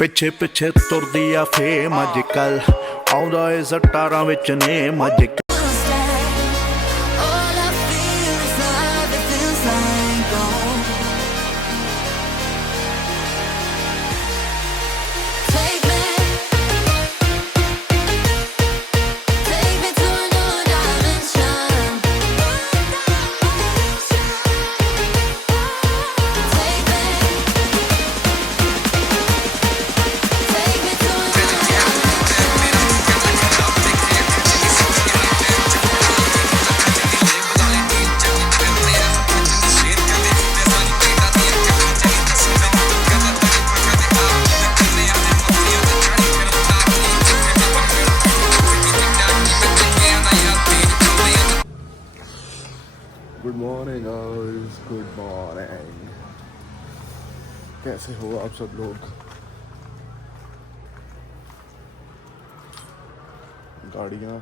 ਪਿੱਛੇ ਪਿੱਛੇ ਤੁਰਦੀ ਆ ਫੇਮ ਅੱਜ ਕੱਲ ਆਉਂਦਾ ਏ ਸਟਾਰਾਂ ਵਿੱਚ ਨੇਮ ਅੱਜ ਕੱਲ੍ਹ। All I feel is love, it feels like gold. Take me to a new dimension. Take me to a new good morning guys, good morning. कैसे हो आप सब लोग? गाड़ियाँ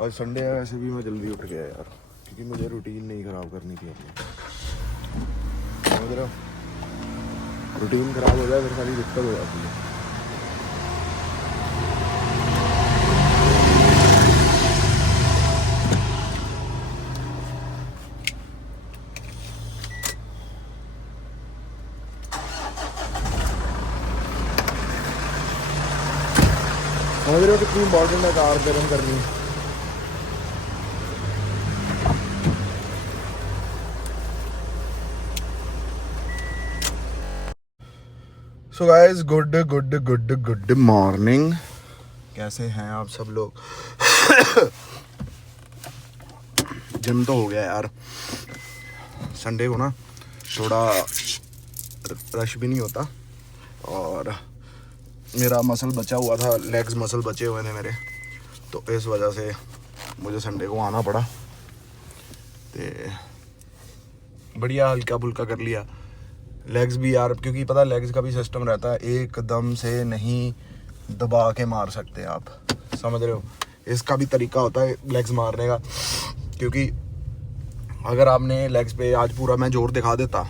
आज संडे है, वैसे भी मैं जल्दी उठ गया यार, क्योंकि मुझे रूटीन नहीं ख़राब करनी थी अपनी। समझ रहे हो? रूटीन ख़राब हो जाए फिर सारी दिक्कत हो जाती है। समझ रहे हो कितनी इंपॉर्टेंट है कार गर्म करनी। So guys, good good good good morning. कैसे हैं आप सब लोग? जिम तो हो गया यार, संडे को ना थोड़ा रश भी नहीं होता, और मेरा मसल बचा हुआ था, लेग्स मसल बचे हुए थे मेरे, तो इस वजह से मुझे संडे को आना पड़ा। तो बढ़िया हल्का फुल्का कर लिया लेग्स भी यार, क्योंकि पता लेग्स का भी सिस्टम रहता है, एकदम से नहीं दबा के मार सकते आप। समझ रहे हो? इसका भी तरीका होता है लेग्स मारने का, क्योंकि अगर आपने लेग्स पे आज पूरा मैं जोर दिखा देता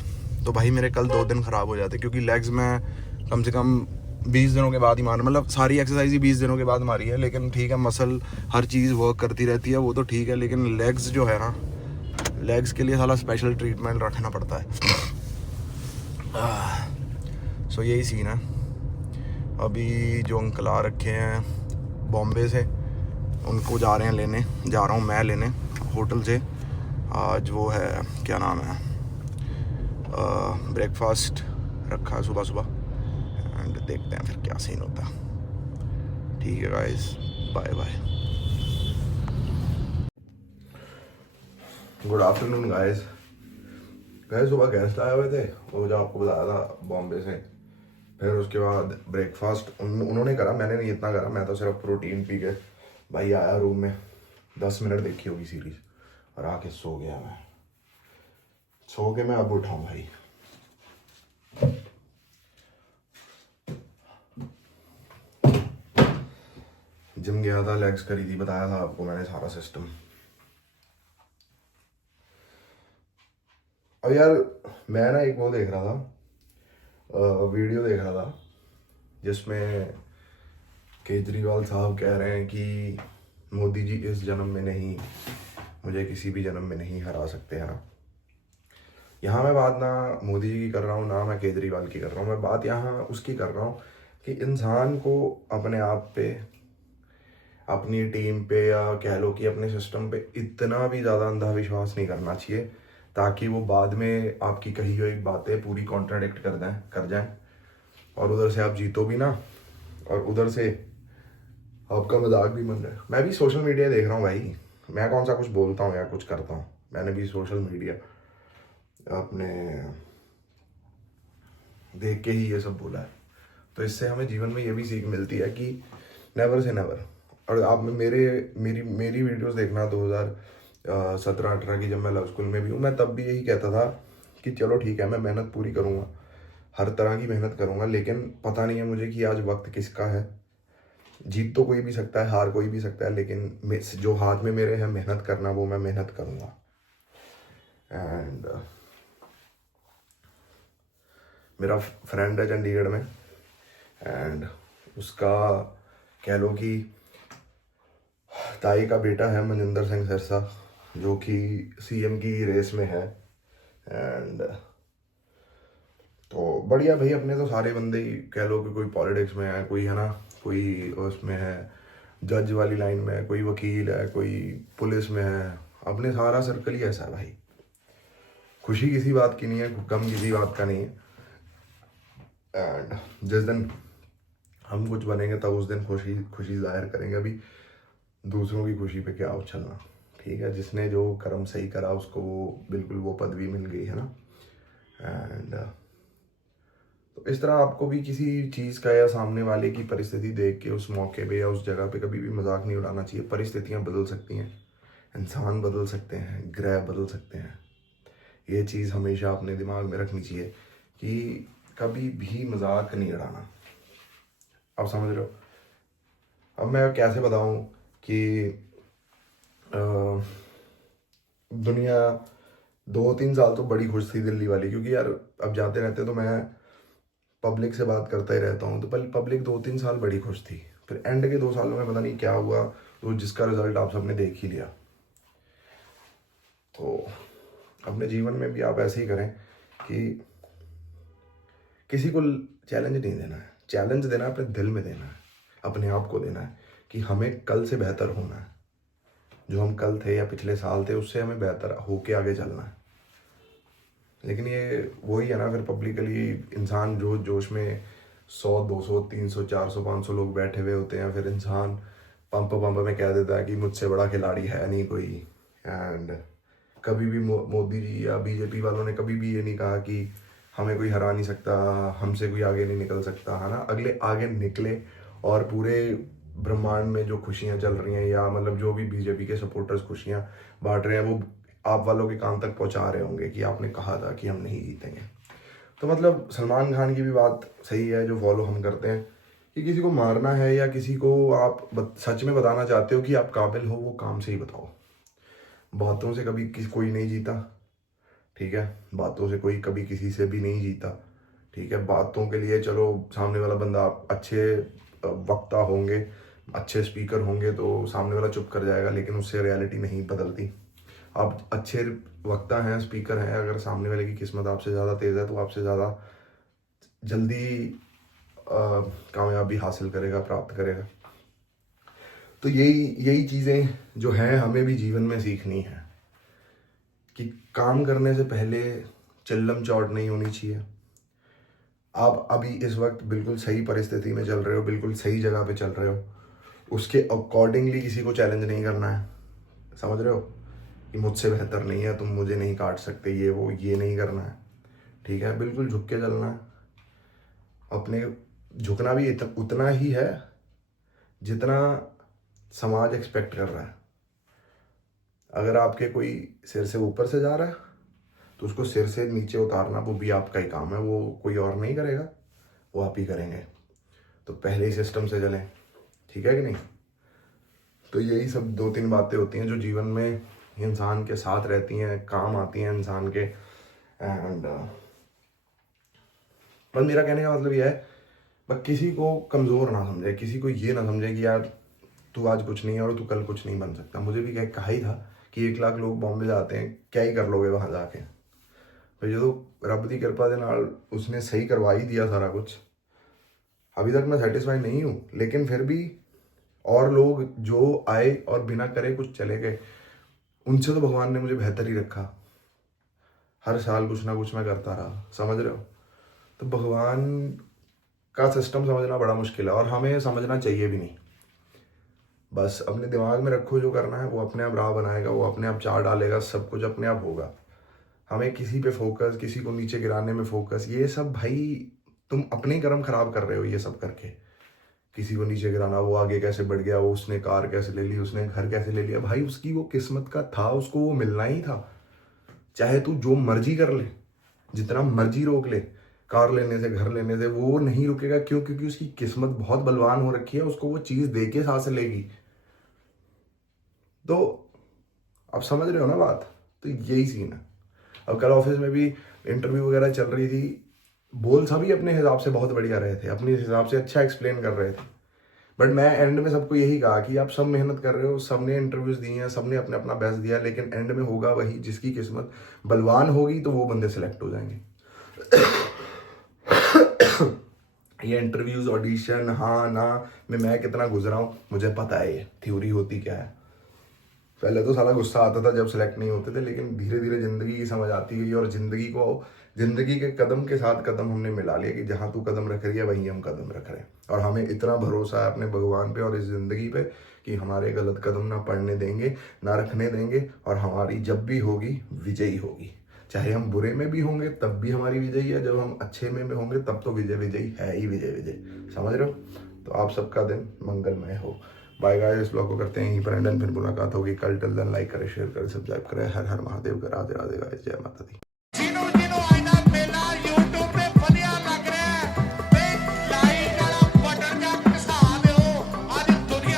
तो भाई मेरे कल 2 दिन ख़राब हो जाते, क्योंकि लेग्स में कम से कम 20 दिनों के बाद ही मार, मतलब सारी एक्सरसाइज ही 20 दिनों के बाद मारी है। लेकिन ठीक है, मसल हर चीज़ वर्क करती रहती है, वो तो ठीक है, लेकिन लेग्स जो है ना, लेग्स के लिए साला स्पेशल ट्रीटमेंट रखना पड़ता है। सो यही सीन है। अभी जो अंकल आ रखे हैं बॉम्बे से, उनको जा रहे हैं लेने, जा रहा हूँ मैं लेने होटल से। आज वो है, क्या नाम है, ब्रेकफास्ट रखा है सुबह सुबह, एंड देखते हैं फिर क्या सीन होता है। ठीक है guys, bye bye. Good afternoon guys. सुबह गेस्ट आए हुए थे, वो जो आपको बताया था बॉम्बे से। फिर उसके बाद ब्रेकफास्ट उन्होंने करा, मैंने नहीं इतना करा, मैं तो सिर्फ प्रोटीन पी के भाई आया रूम में, 10 मिनट देखी होगी सीरीज और आके सो गया। मैं सो के मैं अब उठाऊँ भाई। जिम गया था, लेग्स करी थी, बताया था आपको मैंने सारा सिस्टम। अब यार मैं ना एक वो देख रहा था, वीडियो देख रहा था, जिसमें केजरीवाल साहब कह रहे हैं कि मोदी जी इस जन्म में नहीं, मुझे किसी भी जन्म में नहीं हरा सकते हैं ना। यहाँ मैं बात ना मोदी जी की कर रहा हूँ, ना मैं केजरीवाल की कर रहा हूँ, मैं बात यहाँ उसकी कर रहा हूँ कि इंसान को अपने आप पे, अपनी टीम पे, या कह लो कि अपने सिस्टम पे इतना भी ज़्यादा अंधा नहीं करना चाहिए, ताकि वो बाद में आपकी कही हुई बातें पूरी कॉन्ट्राडिक्ट कर जाएं, और उधर से आप जीतो भी ना, और उधर से आपका मजाक भी बन जाए। मैं भी सोशल मीडिया देख रहा हूँ भाई, मैं कौन सा कुछ बोलता हूँ या कुछ करता हूँ, मैंने भी सोशल मीडिया अपने देख के ही ये सब बोला है। तो इससे हमें जीवन में ये भी सीख मिलती है कि नेवर से नेवर। और आप मेरी वीडियोस देखना 2017-18 की, जब मैं लव स्कूल में भी हूँ, मैं तब भी यही कहता था कि चलो ठीक है, मैं मेहनत पूरी करूँगा, हर तरह की मेहनत करूँगा, लेकिन पता नहीं है मुझे कि आज वक्त किसका है। जीत तो कोई भी सकता है, हार कोई भी सकता है, लेकिन जो हाथ में मेरे है मेहनत करना, वो मैं मेहनत करूँगा। एंड मेरा फ्रेंड है चंडीगढ़ में, एंड उसका कह लो कि ताई का बेटा है मनिंदर सिंह सिरसा, जो कि सीएम की रेस में है। एंड तो बढ़िया भाई, अपने तो सारे बंदे ही कह लो कि कोई पॉलिटिक्स में है, कोई है ना, कोई उसमें है जज वाली लाइन में है, कोई वकील है, कोई पुलिस में है। अपने सारा सर्कल ही ऐसा है भाई। खुशी किसी बात की नहीं है, गम किसी बात का नहीं है। एंड जिस दिन हम कुछ बनेंगे तब उस दिन खुशी खुशी जाहिर करेंगे। अभी दूसरों की खुशी पे क्या उछलना, ठीक है। जिसने जो कर्म सही करा उसको बिल्कुल वो पदवी मिल गई है ना। एंड तो इस तरह आपको भी किसी चीज़ का या सामने वाले की परिस्थिति देख के उस मौके पे या उस जगह पे कभी भी मजाक नहीं उड़ाना चाहिए। परिस्थितियाँ बदल सकती हैं, इंसान बदल सकते हैं, ग्रह बदल सकते हैं। ये चीज़ हमेशा अपने दिमाग में रखनी चाहिए कि कभी भी मजाक नहीं उड़ाना। आप समझ रहे हो। अब मैं कैसे बताऊं कि दुनिया 2-3 साल तो बड़ी खुश थी दिल्ली वाली, क्योंकि यार अब जाते रहते तो मैं पब्लिक से बात करता ही रहता हूँ। तो पब्लिक 2-3 साल बड़ी खुश थी, फिर एंड के 2 सालों में पता नहीं क्या हुआ, तो जिसका रिजल्ट आप सबने देख ही लिया। तो अपने जीवन में भी आप ऐसे ही करें कि किसी को चैलेंज नहीं देना है। चैलेंज देना है अपने दिल में देना है, अपने आप को देना है कि हमें कल से बेहतर होना है। जो हम कल थे या पिछले साल थे उससे हमें बेहतर होके आगे चलना है। लेकिन ये वही है ना, फिर पब्लिकली इंसान जो जोश में 100, 200, 300, 400, 500 लोग बैठे हुए होते हैं, फिर इंसान पंप में कह देता है कि मुझसे बड़ा खिलाड़ी है नहीं कोई। एंड कभी भी मोदी जी या बीजेपी वालों ने कभी भी ये नहीं कहा कि हमें कोई हरा नहीं सकता, हमसे कोई आगे नहीं निकल सकता, है ना। अगले आगे निकले और पूरे ब्रह्मांड में जो खुशियाँ चल रही हैं, या मतलब जो भी बीजेपी के सपोर्टर्स खुशियाँ बांट रहे हैं, वो आप वालों के कान तक पहुंचा रहे होंगे कि आपने कहा था कि हम नहीं जीतेंगे। तो मतलब सलमान खान की भी बात सही है जो फॉलो हम करते हैं कि किसी को मारना है या किसी को आप सच में बताना चाहते हो कि आप काबिल हो, वो काम से ही बताओ। बातों से कभी कोई नहीं जीता, ठीक है। बातों से कोई कभी किसी से भी नहीं जीता, ठीक है। बातों के लिए चलो सामने वाला बंदा अच्छे वक्ता होंगे, अच्छे स्पीकर होंगे तो सामने वाला चुप कर जाएगा, लेकिन उससे रियलिटी नहीं बदलती। आप अच्छे वक्ता हैं, स्पीकर हैं, अगर सामने वाले की किस्मत आपसे ज़्यादा तेज़ है तो आपसे ज़्यादा जल्दी कामयाबी हासिल करेगा, प्राप्त करेगा। तो यही चीज़ें जो हैं हमें भी जीवन में सीखनी है कि काम करने से पहले चिल्लम चौड़ नहीं होनी चाहिए। आप अभी इस वक्त बिल्कुल सही परिस्थिति में चल रहे हो, बिल्कुल सही जगह पे चल रहे हो, उसके अकॉर्डिंगली किसी को चैलेंज नहीं करना है। समझ रहे हो कि मुझसे बेहतर नहीं है, तुम मुझे नहीं काट सकते, ये वो ये नहीं करना है, ठीक है। बिल्कुल झुक के चलना है। अपने झुकना भी उतना ही है जितना समाज एक्सपेक्ट कर रहा है। अगर आपके कोई सिर से ऊपर से जा रहा है तो उसको सिर से नीचे उतारना वो भी आपका ही काम है, वो कोई और नहीं करेगा, वो आप ही करेंगे। तो पहले ही सिस्टम से चलें, ठीक है कि नहीं। तो यही सब 2-3 बातें होती हैं जो जीवन में इंसान के साथ रहती हैं, काम आती हैं इंसान के। एंड पर मेरा कहने का मतलब यह है, बस किसी को कमज़ोर ना समझे, किसी को ये ना समझे कि यार तू आज कुछ नहीं है और तू कल कुछ नहीं बन सकता। मुझे भी कहा ही था कि 1 लाख लोग बॉम्बे जाते हैं, क्या ही कर लोगे वहाँ जाके। फिर जो रब की कृपा के नाल उसने सही करवा ही दिया सारा कुछ। अभी तक मैं सेटिस्फाई नहीं हूँ, लेकिन फिर भी और लोग जो आए और बिना करे कुछ चले गए, उनसे तो भगवान ने मुझे बेहतर ही रखा। हर साल कुछ ना कुछ मैं करता रहा, समझ रहे हो। तो भगवान का सिस्टम समझना बड़ा मुश्किल है और हमें समझना चाहिए भी नहीं। बस अपने दिमाग में रखो, जो करना है वो अपने आप राह बनाएगा, वो अपने आप चार डालेगा, सब कुछ अपने आप होगा। हमें किसी पे फोकस, किसी को नीचे गिराने में फोकस, ये सब भाई तुम अपने कर्म खराब कर रहे हो ये सब करके। किसी को नीचे गिराना, वो आगे कैसे बढ़ गया, वो उसने कार कैसे ले ली, उसने घर कैसे ले लिया, भाई उसकी वो किस्मत का था, उसको वो मिलना ही था। चाहे तू जो मर्जी कर ले, जितना मर्जी रोक ले, कार लेने से, घर लेने से, वो नहीं रुकेगा। क्यों? क्योंकि उसकी किस्मत बहुत बलवान हो रखी है, उसको वो चीज़ दे के सांस लेगी। तो आप समझ रहे हो ना बात। तो यही सीन है। अब कल ऑफिस में भी इंटरव्यू वगैरह चल रही थी, बोल सभी अपने हिसाब से बहुत बढ़िया रहे थे, अपने हिसाब से अच्छा एक्सप्लेन कर रहे थे, बट मैं एंड में सबको यही कहा कि आप सब मेहनत कर रहे हो, सबने इंटरव्यूज दिए हैं, सबने अपने अपना बेस्ट दिया, लेकिन एंड में होगा वही जिसकी किस्मत बलवान होगी, तो वो बंदे सिलेक्ट हो जाएंगे। ये इंटरव्यूज, ऑडिशन, हाँ ना में मैं कितना गुजरा हूँ मुझे पता है, ये थ्योरी होती क्या है। पहले तो साला गुस्सा आता था जब सिलेक्ट नहीं होते थे, लेकिन धीरे धीरे जिंदगी की समझ आती गई, और जिंदगी के कदम के साथ कदम हमने मिला लिया कि जहाँ तू कदम रख रही है वहीं हम कदम रख रहे हैं। और हमें इतना भरोसा है अपने भगवान पे और इस जिंदगी पे कि हमारे गलत कदम ना पड़ने देंगे, ना रखने देंगे, और हमारी जब भी होगी विजयी होगी। चाहे हम बुरे में भी होंगे तब भी हमारी विजयी है, जब हम अच्छे में भी होंगे तब तो विजय विजयी है ही, विजय विजय। समझ रहे हो? तो आप सबका दिन मंगलमय हो। बाय गाइस, इस ब्लॉग को करते हैं यहीं पर एंड, फिर मुलाकात होगी कल। टिल देन लाइक करें, शेयर करें, सब्सक्राइब करें। हर हर महादेव का राधे राधे गाइस, जय माता दी।